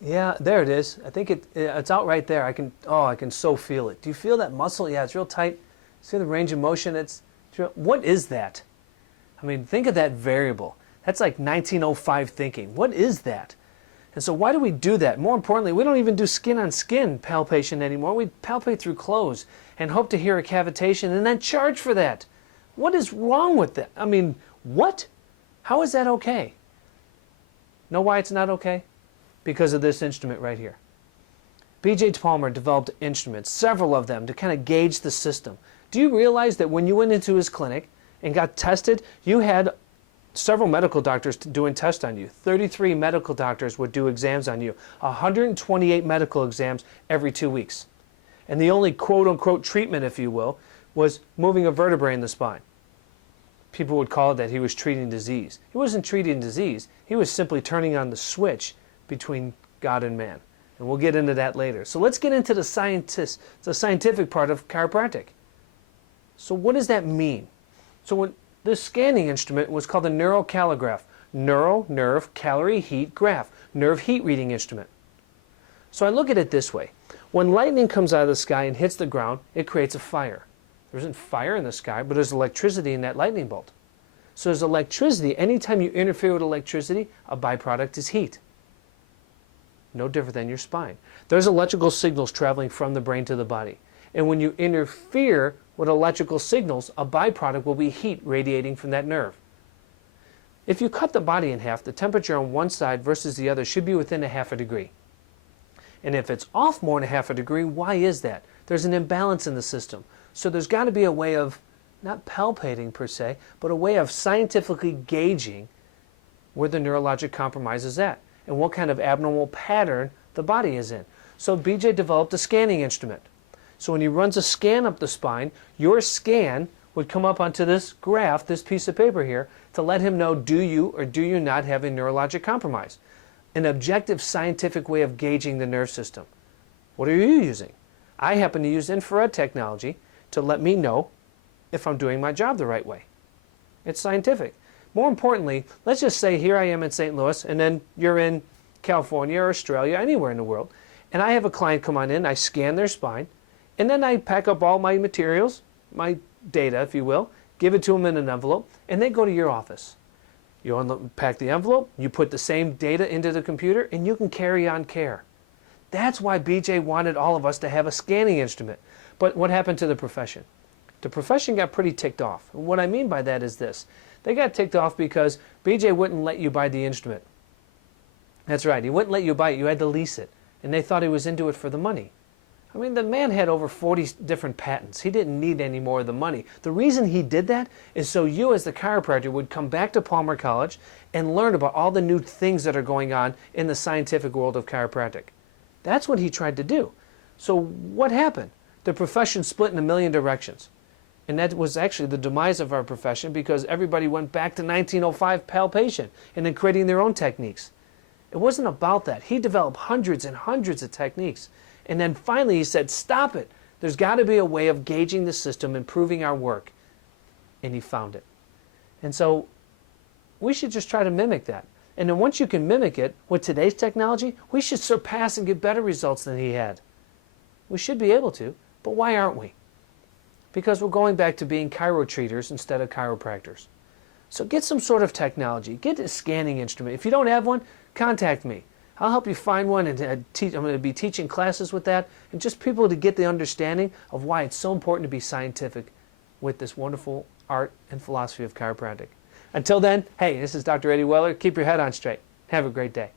Yeah, there it is. I think it's out right there. I can so feel it. Do you feel that muscle? Yeah, it's real tight. See the range of motion? What is that? I mean, think of that variable. That's like 1905 thinking. What is that? And so why do we do that? More importantly, we don't even do skin-on-skin palpation anymore. We palpate through clothes and hope to hear a cavitation and then charge for that. What is wrong with that? I mean, what? How is that okay? Know why it's not okay? Because of this instrument right here. B.J. Palmer developed instruments, several of them, to kind of gauge the system. Do you realize that when you went into his clinic and got tested, you had several medical doctors doing tests on you? 33 medical doctors would do exams on you. 128 medical exams every 2 weeks. And the only quote-unquote treatment, if you will, was moving a vertebrae in the spine. People would call it that he was treating disease. He wasn't treating disease. He was simply turning on the switch between God and man. And we'll get into that later. So let's get into the scientific part of chiropractic. So what does that mean? So when this scanning instrument was called the neurocalograph. Neuro, nerve, calorie, heat, graph. Nerve heat reading instrument. So I look at it this way. When lightning comes out of the sky and hits the ground, it creates a fire. There isn't fire in the sky, but there's electricity in that lightning bolt. So there's electricity. Anytime you interfere with electricity, a byproduct is heat. No different than your spine. There's electrical signals traveling from the brain to the body. And when you interfere with electrical signals, a byproduct will be heat radiating from that nerve. If you cut the body in half, the temperature on one side versus the other should be within a half a degree. And if it's off more than a half a degree, why is that? There's an imbalance in the system. So there's got to be a way of, not palpating per se, but a way of scientifically gauging where the neurologic compromise is at and what kind of abnormal pattern the body is in. So BJ developed a scanning instrument. So when he runs a scan up the spine, your scan would come up onto this graph, this piece of paper here, to let him know, do you or do you not have a neurologic compromise? An objective scientific way of gauging the nerve system. What are you using? I happen to use infrared technology to let me know if I'm doing my job the right way. It's scientific. More importantly, let's just say here I am in St. Louis, and then you're in California or Australia, anywhere in the world, and I have a client come on in, I scan their spine, and then I pack up all my materials, my data, if you will, give it to them in an envelope, and they go to your office. You unpack the envelope, you put the same data into the computer, and you can carry on care. That's why BJ wanted all of us to have a scanning instrument. But what happened to the profession? The profession got pretty ticked off. And what I mean by that is this. They got ticked off because BJ wouldn't let you buy the instrument. That's right, he wouldn't let you buy it, you had to lease it. And they thought he was into it for the money. I mean, the man had over 40 different patents. He didn't need any more of the money. The reason he did that is so you as the chiropractor would come back to Palmer College and learn about all the new things that are going on in the scientific world of chiropractic. That's what he tried to do. So what happened? The profession split in a million directions. And that was actually the demise of our profession because everybody went back to 1905 palpation and then creating their own techniques. It wasn't about that. He developed hundreds and hundreds of techniques. And then finally he said, stop it. There's got to be a way of gauging the system, improving our work. And he found it. And so we should just try to mimic that. And then once you can mimic it with today's technology, we should surpass and get better results than he had. We should be able to, but why aren't we? Because we're going back to being chiro-treaters instead of chiropractors. So get some sort of technology. Get a scanning instrument. If you don't have one, contact me. I'll help you find one, and I'm going to be teaching classes with that, and just people to get the understanding of why it's so important to be scientific with this wonderful art and philosophy of chiropractic. Until then, hey, this is Dr. Eddie Weller. Keep your head on straight. Have a great day.